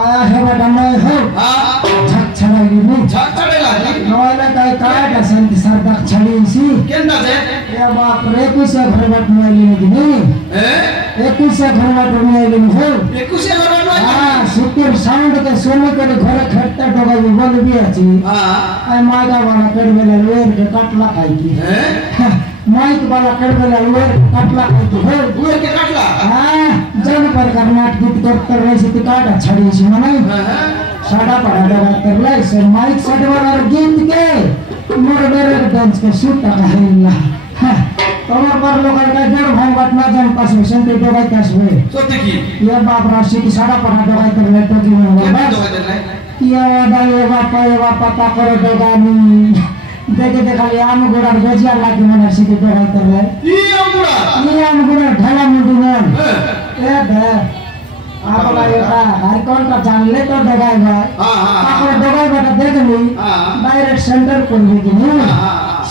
आया है बड़ा मैं हो झक छड़ाई नहीं झक छड़ेला नवाला काय काय संत सरदार छड़ी सी केंदा से ये बाप रे कुछ घर बट में नहीं ए कुछ घर बट में नहीं हो ये कुछ घर बट में हां सुपर साउंड के सोने के घर खटता डगा बोल भी अछि हां आई मागा वाला कर बेला लोर के कटला खाई की माइक वाला कर बेला लोर कटला खाई की हो लोर के कटला हां जन पर कर्नाटक गीत कर रहे से काटा छड़ी सी मने साड़ा पड़ा डगा कर ले से माइक सेट वाला गीत के मोर डर डांस के शूट का है তোমার पर लोग का जड़ भाई बटना जन पास में संते डगाई कास में सत्य की ये बाप राशि की साड़ा पड़ा डगाई कर ले तो की में बस ये बापा करो डगानी देखे देखा ले आम गोड़ा गजिया लागी मन सीधे डगाई कर ले ये आम गोड़ा ढला मुंडी में ए बे आप लाएगा हर कौन का जान ले तो डगाई भाई आप डगाई बेटा देख ली डायरेक्ट सेंटर खोल दी की नहीं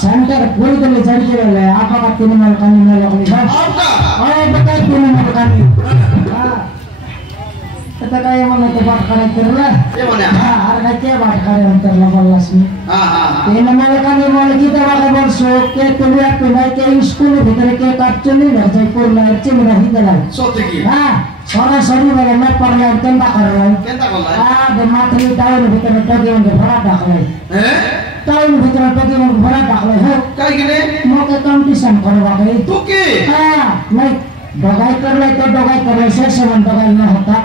सेंटर खोल के ले चढ़ के ले आप का 3 मल कानी में लगनी है आपका अरे बता 3 मल कानी हां तो काय मन तो बात करे करला ये माने हां हर का के बात करे अंतर लगलस में हां 3 मल कानी मल की तो वाला वर्षो के तुलिया पे भाई के स्कूल भीतर के काटचली न जयपुर में अच्छे में नहीं दला सत्य की हां सारा शरीर में मैं पर ले केंदा कर रहा है केंदा कर रहा है हां दे माथली टाउन भीतर टगे में भरा डाल है टाउन भीतर टगे में भरा डाल है काई के मोके कंपटीशन करवा के तू के हां नहीं दगाई कर ले तो दगाई कर ले से मन दगाई न होता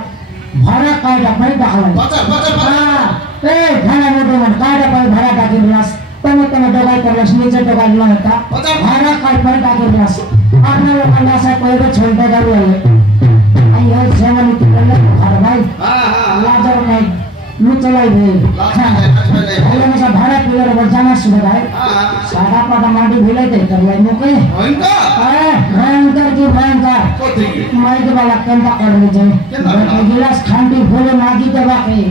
भरा काटा पे डाल है बचा हां ए भरा मोटो मन काटा पे भरा डाल ग्लास तने दगाई कर ले नीचे दगाई न होता भरा काट पे डाल ग्लास अपने लोग अंडा से कोई भी छोड़ दे गाड़ी है ये जवानी की करले अरे भाई हां लाजर नहीं लू चलाई दे पहले में सब भाड़ा पिलर पर जाना सुबह भाई सादा पटा माटी भिले दे कर ले मुके भयंकर अरे भयंकर की भयंकर माइक वाला केंदा कर ले जाए गिलास खांडी भोले मागी के बाकी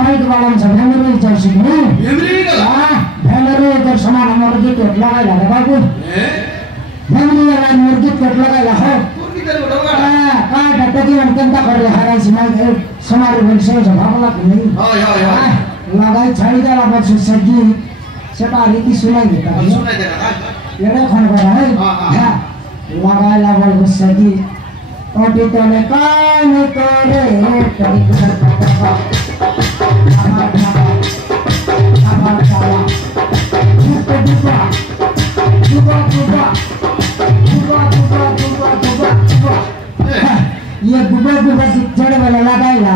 माइक वाला में सब मेमोरी चल सी मेमोरी हां मेमोरी के समान मुर्गी के लगाई लगा बाबू मेमोरी वाला मुर्गी के लगाई लगा काटा टकी मन केंदा कर ले हराई सिमाई समारे बन से भागला नहीं हां लगाई छाड़ी जाला बस सजी सेटा रीति सुनाई देता येड़े खन कर है हां लगाई लागल बस सजी ओटी तने कान करे करी कर ये गुबा जड़ वाला लगाइला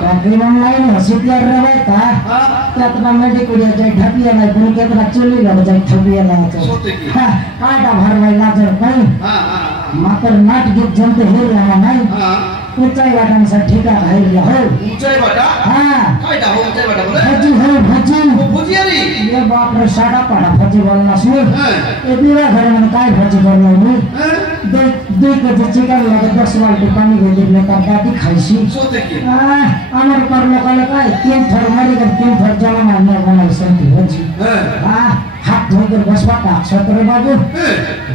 ताकि ऑनलाइन हसियार रहे का कितना मेडिकल जाय ढपिया ना कोन केतना चोली लग जाय ठबिया ना काटा भरवाई लाजर कहीं मात्र नाट गीत जनते हो रहा नहीं ऊंचाई बाटन से ठीका है हो ऊंचाई बाटा हां काटा हो ऊंचाई बाटा बोले भजी हो भजी भजियारी ये बाप रे साड़ा पड़ा भजी बोलना सुन ए बीरा घर में काय भजी बोलना नहीं देख के चिकन लगे 10 बाल्टी पानी भेज ले का दादी खाइसी सोते के हमर पर लोकल काय 3 थर मारी के 3 थर जला मारने बनाई संती भजी हां हाथ धोकर बसवाटा सतरे बाबू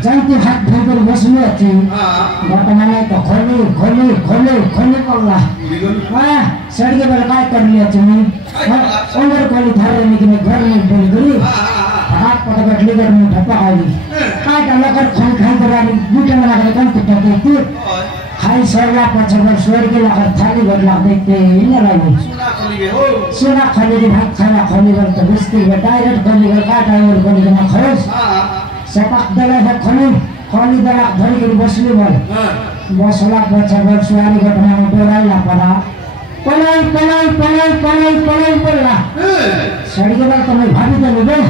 जानती हाथ धोकर बसने थी वर्तमान में तो खोली पड़ला हां सड़के पर काय कर लिया तुमने अंदर कोली धारे लेकिन घर में बोल गई हाथ पकड़ बैठली घर में ठप्पा आली काय डाला कर खाई करानी बूटे में लगा कम टके तू खाई सरला पछबर स्वर के लगा थाली बदला देखते इन लागी सोना खाली के भात खाना खाली कर तो बिस्ती में डायरेक्ट खाली कर काटा और खाली के खरस सपक दला है खाली दला धरी के बसली बोल बसला पछबर सुवारी घटना में डोराइला पड़ा पलाई पड़ला सड़ी के बाद तुम्हें भाभी तो नहीं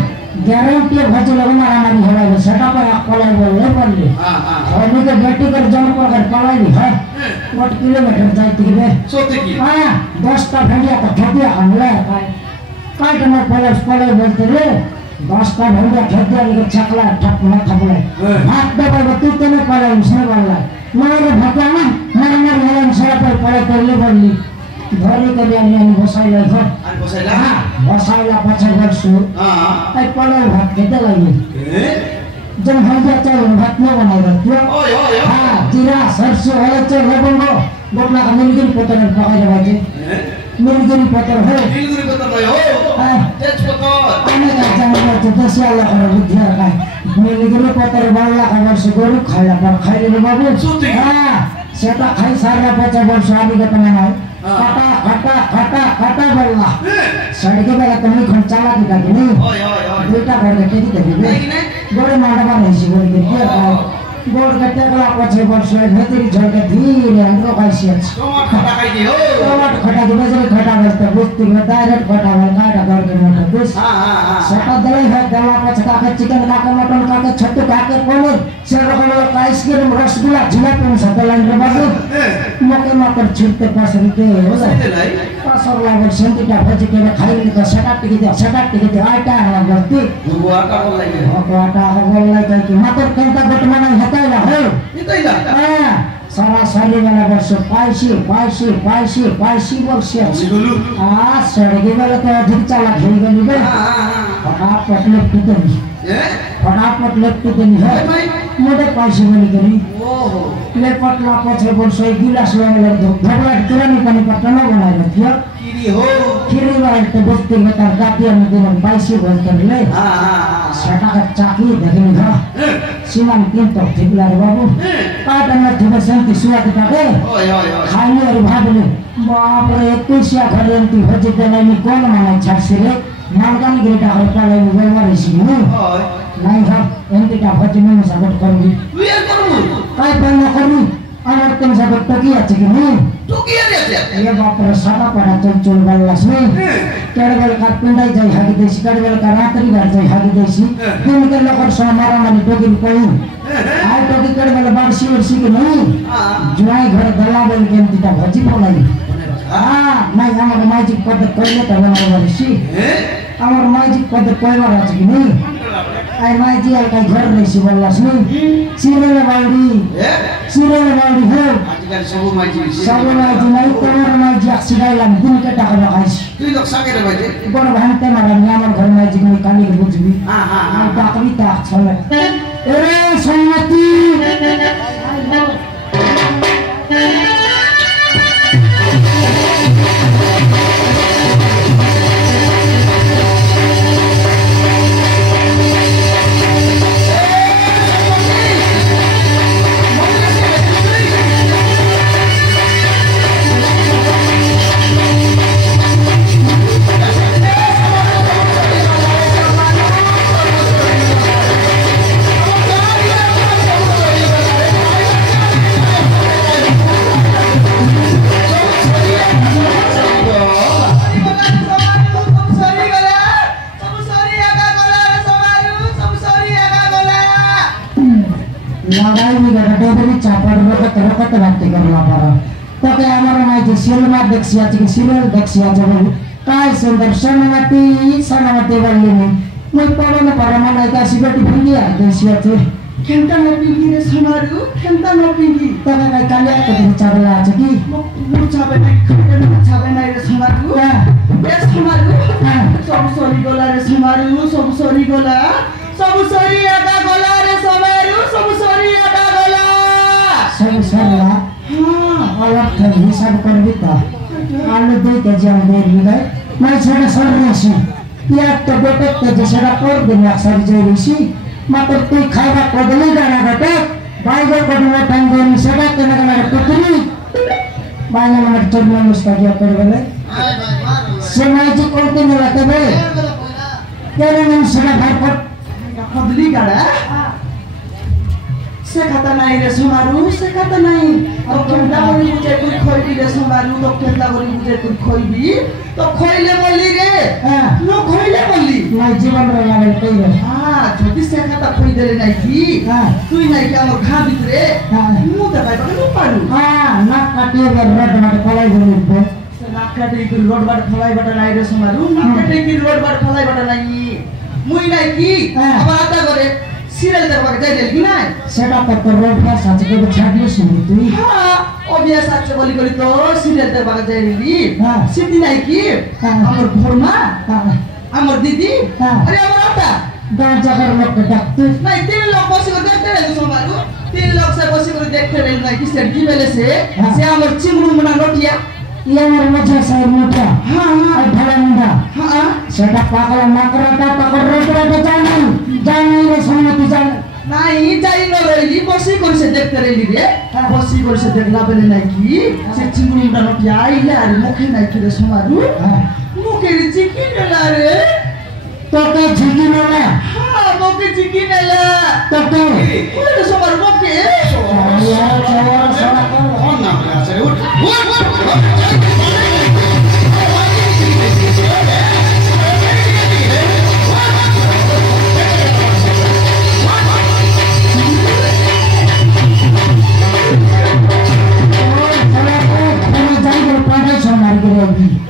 गारंटी भज लगना हमारी हमारी सेटअप पर पलाई बोल ले पड़ली और के बेटी कर जम पर पलाई है 8 किलोमीटर जाती है सोते की हां 10 का भेड़िया का ठोकिया हमला है काट में पलाई बोलते रे 10 का भेड़िया ठोकिया लेके छकला ठप न थपले हाथ दबा तू तने पलाई उसने वाला मारे भक्का ना मारे सड़क पर पलाई कर ले पड़ली धरी के लिए बसाइला घर बसाइला पछे गर्छु आई पड़ल भात खेते लगी जब हम जाते भात न बनाइरा त्यो हां जीरा सरसों हल्दी लवंग गोटला का मिलगिन पोतन पकाइ देबाजे नीलगिरी पत्थर हो नीलगिरी पत्थर भयो तेज पत्थर आने का जंगल तो दसिया लगा विद्या का नीलगिरी पत्थर बाला का वर्ष गोरु खाइला पर खाइले बाबू हां सेटा खाइ सारा 50 वर्ष आदि का तना है काटा बोलना सड़के पे तुम ही खंचाला की का नहीं बेटा घर के की देबे गोरे मांडवा नहीं सी बोल के गोड़ कटे गला 50 वर्ष भीतरी झड़ के धीरे अंदर खाइसी टमाटर खटा खाइ दियो टमाटर खटा के बजरे खटा बजते बुस्ती में डायरेक्ट खटा में काटा कर के मोटा बस हां सटा दलाई है गला पछता के चिकन का के मटन का के छट्टू का के पनीर सेरो का आइसक्रीम रसगुल्ला जिलेबी में सब लाइन रे बाबू मके मकर छिटते पसरते हो जाए पासर लागे सेंटीटा भजी के खाइ के सटा टिके दे आटा है गस्ती वो आटा बोल लागे आटा बोल लागे कि मकर कंता गटमा नहीं हताइला हो इतैला हां सारा साली वाला वर्ष पाइसी वर्ष सिगुलु सड़के वाला तो अधिक चाला खेल गई बे फटाफट लेफ्ट देनी फटाफट लेफ्ट देनी है मोटे पाइसी वाली करी ओहो ले पटला पछे वर्ष गिलास ले दो भगला तुरंत पानी पटना बना रखियो खीरी वाला तो बस्ती में तर काटिया में दिन पाइसी बोल कर ले हां सटा का चाकी देखनी है सीमान तीन तो ठीक ला रे बाबू काट में ठीक शांति सुआ के टाके ओय खाली और भागले बाप रे 21 घर एंटी भजे देले नि कोन माने छासी रे मालकानी गिरटा हल्का गोलवा रेसी नहीं साहब एंटीटा भजे में सपोर्ट करूंगी वे करू काय बंद करूं अगर तुम सपोर्ट टकी अच्छी कि नहीं टकी रे ये बाप रे सारा पड़ा चल बल्लास में केड़बल का पिंडाई जाई हागी देसी केड़बल का रात्रि घर जाई हागी देसी दिन के लोकर सो मारा मारी टकी कोई आय टकी केड़बल बारसी वर्षी के नहीं जुआई घर दला बेल के एंटीटा भजी बोलाई नहीं हमारे मैजिक पद पहले तो हमारे वर्षी हमारे मैजिक पद पहले रच कि नहीं आई माइजी अलका घर रेसी बल्लास नहीं सिरेले बाउडी हो आजकल सब माइजी नहीं तोर माइजी एक्सीडेंट दिन के टाका लगाइस तुई लोग सागे रे भाई बड़ भानते मारा नियामर घर माइजी में काली के बुझबी हां टाकवी ताक छले अरे सोमती लगाई नहीं कर डोबरी चापड़ रोकत बातें करना पड़ा तो क्या हमारा माइजी सिनेमा देखसिया कि सीरियल देखसिया जब काय सुंदर सनमती वाली में मैं पढ़ो न पढ़ो मन ऐसा सिगरेट भूल गया देखसिया थे खेलता न पिंगी रे समारू खेलता न पिंगी तो क्या काले के दिन चावला आज की मुझ चाबे नहीं खाने न चाबे नहीं रे समारू ये समारू सब सोरी गोला रे समारू सब सोरी गोला सब सोरी आगा गोला रे समारू सब सोरी आगा गोला सब सरला हां अलग थे हिसाब कर भी था आलू दे के जान दे भी गए मैं छोड़ सर रही या तो बेटे के जैसे कर दिन अक्सर जे रही मात्र तू खाएगा कदली गाना बेटे भाई को कदली टाइम देनी सेवा के ना पुत्री भाई ने मत चोरना मुस्ता क्या कर बोले सेनाई जी कौन के मिलाते बे तेरे नाम सेना घर पर कदली गाना से खाता नहीं रे समारू से खाता नहीं अब खेलता बोली मुझे कुछ खोई भी रे समारू तो खेलता बोली मुझे कुछ खोई भी तो खोईले बोली रे नो खोईले बोली मैं जीवन रे लागे कई रे हां छोटी से खाता खोई दे नहीं थी तू ही नहीं क्या मोर खा बितरे मुंह दे भाई तो पारू हां ना काटिए रे रोड में पलाई बोली पे ना काटे की रोड बाट फलाई बटा लाई रे समारू ना काटे की रोड बाट फलाई बटा लाई मुई नहीं की अब आता करे सीरियल देखवा के जाइले कि नहीं सेटा तो रोड पर सच के छाटले सुनी तू हां ओबिया सच बोली करी तो सीरियल देखवा के जाइली सिद्धि नहीं की हमर भोरमा हमर दीदी अरे हमर आता गांव जगर लोग के डकते नहीं तीन लोग बसी को देखते रहे समारू तीन लोग से बसी को देखते रहे नहीं कि सेठ की बेले से हमर चिमरू मना रोटिया ইয়ে আমার মধ্যে সাইড মোটা হ্যাঁ হ্যাঁ আর ভালো মুন্ডা হ্যাঁ সেটা পাগলা মাকড়াটা পাগল রোটরাটা জানি রে সম্মতি জানি নাই যাই ন রইলি বসি করিছে দেখতে রইলি রে বসি করিছে দেখলা বেলে নাই কি সে চিংড়িটা নটি আইলে আর মুখে নাই কি রে সমারু মুখে চিকি নেলা রে তোকে ঝিকি নেলা হ্যাঁ মুখে চিকি নেলা তোকে ওরে সমারু মুখে কোন নাম আছে রে উঠ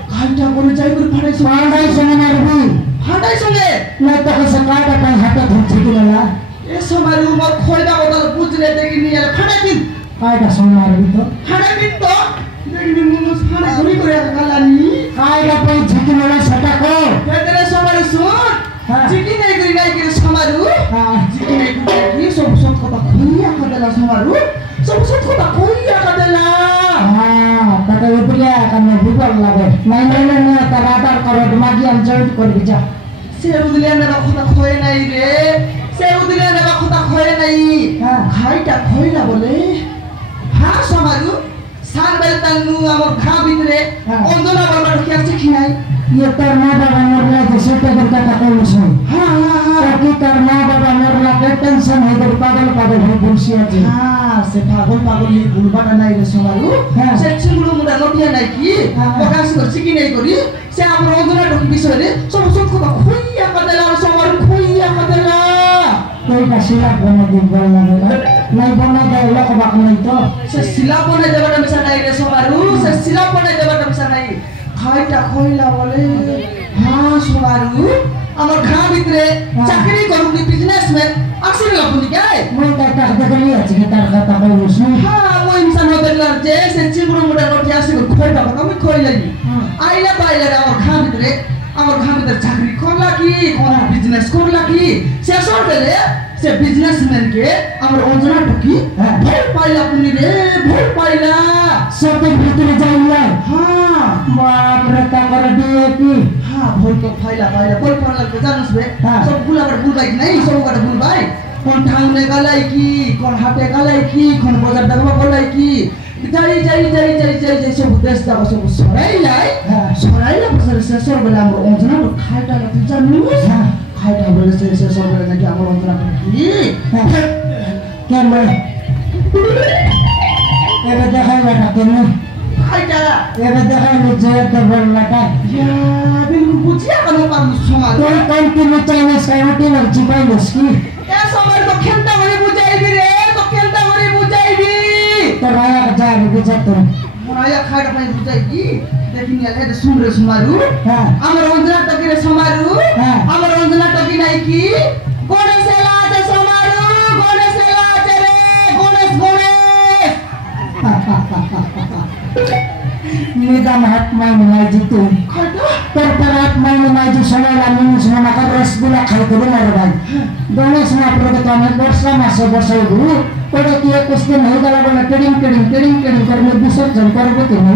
কাইটা করে যাই করে ফাড়াই পাঁডাই সঙ্গে মারবি ফাড়াই সঙ্গে না তোকে সে কাটা পাই হাতে ধরছি কি নেলা এ সমারু মোর খয়দা কথা বুঝলে দেখি নিয়ে ফাড়াই দিন কাটা সঙ্গে মারবি তো ফাড়াই দিন তো দেখি মানুষ ফাড়া ধরি করে গালানি কাটা পাই ঝিকি নেলা সেটা কো হেদরে সমারু শুন চিকি নাই করে সমারু চিকি নাই করে সব সব কথা কইয়া কাদেলা সমারু সব সব কথা কইয়া কাদেলা তাকে উপরে কানে বিপদ লাগে নাই তার আটার করে মাগি আমি জয়েন্ট করবি যা সে বুঝলে না কথা কয় নাই রে সে বুঝলে না কথা কয় নাই খাইটা কইলা বলে হ্যাঁ সমারু সান বেলতানু আমার ঘা ভিতরে অঞ্জনা বাবা ঢুকে আছে কি নাই ये तर माँ बाबा मरला जैसे तेरे का कोई नहीं हाँ हाँ हाँ ताकि तर माँ बाबा मरला के टेंशन है तो पागल पागल है बुलसिया जी हाँ से पागल पागल ये बुलबाटा নাই রে সমারু সে চিংড়ু মুডা নটিয়া নাই কি প্রকাশ করছি কি নাই করি সে আমার অঞ্জনা ঢুকি বিষয়ে সব সব কথা কইয়া কাদেলা সমারু কইয়া কাদেলা कोई का शिला बना दिन बोलना नहीं बना दे लोग बात नहीं तो সে শিলা বনে দেবাটা মিশা নাই রে সমারু সে শিলা বনে দেবাটা মিশা নাই খাইটা কইলা বলে হ্যাঁ সমারু আমার ঘা ভিতরে চাকরি করুনি বিজনেসম্যান আসলে লাগুনি কে मैं कहता देख लिया कि तार खाता कोई नहीं হ্যাঁ মই ইনসান হবেলার যে সে চিংড়ু মুডা নটি আসি খইটা কথা আমি কই লাগি আইলা পাইলা আমার ঘা ভিতরে চাকরি করলা কি কোন বিজনেস করলা কি সে সর গেলে সে বিজনেসম্যান কে আমার অঞ্জনা টকি ভোট পাইলা পুনি রে ভোট পাইলা सबके भीतर जाइए হ্যাঁ बाप रे का कर दिए की হ্যাঁ ভোট তো পাইলা ভোট পাইলা তো জানোস বে সব গুলাবার ভুলবাই নাই সব গাটা ভুলবাই কোন ঠাউনে গালাই কি কোন হাটে গালাই কি কোন বাজার দাগবা গলাই কি যাই সব দেশ দাও সব সরাইলা বসে শেষর বলে আমার অঞ্জনা তো খাইটা তুই জানিস খাইটা বলে শেষর বলে নাকি আমার অঞ্জনা কি কেন এবে দেখাই বেটা কেন খাইটা এবে দেখাই জয় তো বললাটা ইয়া বিলকুল বুঝিয়া কেন পারু সমাজ তোর কন্টিনিউ চাইনিজ কাইটি না জিপাই নসকি এ সমাজ তো খেলতা করে বুঝাইবি রে তো খেলতা করে বুঝাইবি তো রায়া যা বুঝা তো রায়া খাইটা পাই বুঝাইবি দেখি নিয়া লে শুন রে সমারু আমার অঞ্জনা টকি রে সমারু আমার অঞ্জনা টকি নাই কি গণেশ এলা আছে সমারু গণেশ এলা আছে রে গণেশ निदान हाथ में नहीं जीतू पर हाथ में नहीं जी समय लाने में ना कर रसगुल्ला खाई करो ना रे भाई दोनों समय अपने तो हमें वर्षा मास वर्षा हुई और कि एक कुछ दिन नहीं गला बोला टेडिंग कर में विसर्जन कर दो तुम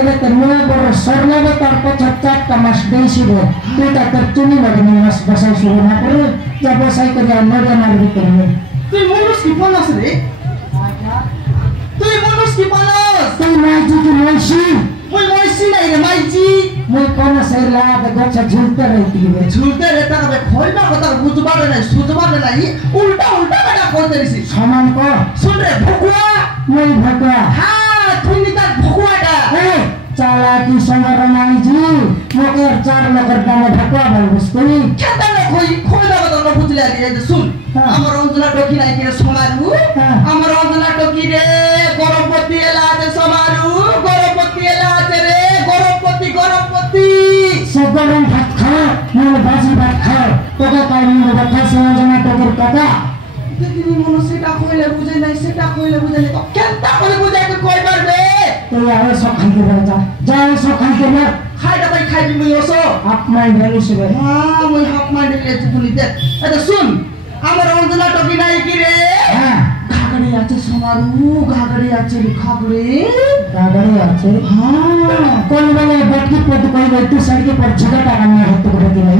एबे तो मैं बोल सरला में तर को चच्चा तमाश देसी बो तू ता तर चुनी लगे में बस बसाई शुरू ना करे जब बसाई कर जा मर मार भी करेंगे তুই মনুষ কি পালাস রে তুই মনুষ কি পালাস তুই মাইজি की मौसी মই মইছি নাই রে মাইজি मैं कौन सही लगा के गच्चा झूलते रहती है ঝুলতে রে তার খইবা কথা বুঝবারে নাই সুঝবারে নাই উল্টা বেটা করতে দিছি समान को শুন রে ভকুয়া मैं भटवा হ্যাঁ তুই নিতা ভকুয়াটা चाला की समर माइजी मोकर चार लकर दाने भटवा बोल उसकोई খেতা না খইবা কথা না বুঝলে আগে এই শুন আমার অঞ্জনা টকি নাই কি সমারু আমার অঞ্জনা টকি রে গরমপতি এলা আছে সমারু গরমপতি এলা আছে রে গরমপতি सब गरम भात खाओ मैं बासी भात खाओ तो का काई में बैठा समझना तो कर काका দেখি মনে সেটা কইলে বুঝাই নাই সেটা কইলে বুঝাই নাই তো কেনটা কইলে বুঝাই তো কই পারবে तो यार सब खाई के जा जाओ सब खाई के ना খাইটা পাই খাইবি মই ওসো आप माइंड है इस वे হ্যাঁ মই হাফ মাইন্ড লেছি শুনিতে এটা শুন আমার অঞ্জনা টকি নাই কি রে हां ঘাগড়ি আছে সমারু ঘাগড়ি আছে রে ঘাগড়ি गाड़ी আছে কোন মানে বটকি পদ কই বলতু সড়কে পর ঝগড়া কান্না হতে করে দিলাই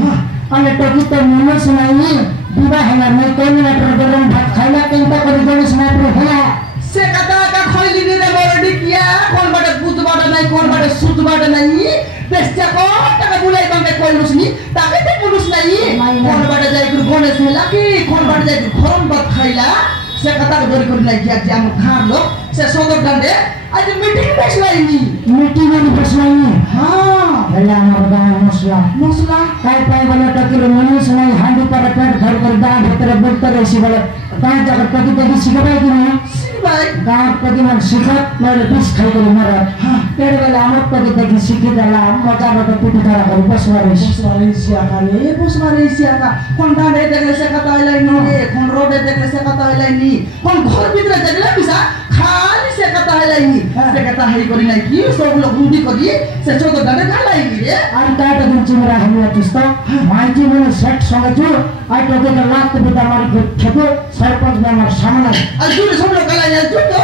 અને ટોકી તો મનસ નહીં বিবাহ হেলা নাই কোন মিনিটের গরম ভাত খাইলা চিন্তা করে জনি স্নাইপার হেলা সে কথা কা খইলি রে বড়ডি কিয়া কোন বাটে বুঝবাটা নাই কোন বাটে সুতবাটা নাই পেস্টা কো টাকা বুলাই বাঙ্গে কইলুসনি তাকে তে পুলিশ নাই কোন বাটে যাই করে গণেশ হেলা কি কোন বাটে যাই গরম ভাত খাইলা সে কথা ধরে করে নাই কি আম খান লোক সে সদর গান্ডে আজ মিটিং বসলাইনি মিটিং এ বসলাইনি হেলা আমার গাঁ মশলা কাই পাই বলে টকির মনস নাই হাঁডি পরে পেট ধর করে গাঁ ভিতরে বলতে রইছি বলে গাঁ জায়গা টকি টকি শিখাবাই কি না ভাই গাঁ টকি মানে শিখাত নইলে বিষ খাই করে মারা পেট বেলা আমার টকি দেখি শিখে দিলাম মজা মতো পিঠে ধরা করে বসবারে সিয়াকা কোন গাঁডে দেখলে সে কথা হইলাই নি কোন রোডে দেখলে সে কথা হইলাই নি কোন ঘর ভিতরে দেখলে বিসা খালি সে কথা হইলাই নি সে কথা হাই করি নাই কি সব লোক রুডি করি সে ছোট গাঁডে খালাই নি রে আর কাটা দিন চিমরা হইয়া তুস্ত মাইজি মনে সেট সঙ্গে চু আর টকি কে লাত বিটা মারি খেতে সরপঞ্চ আমার সামনে আর জুড়ে সব লোক খালাই তুই তো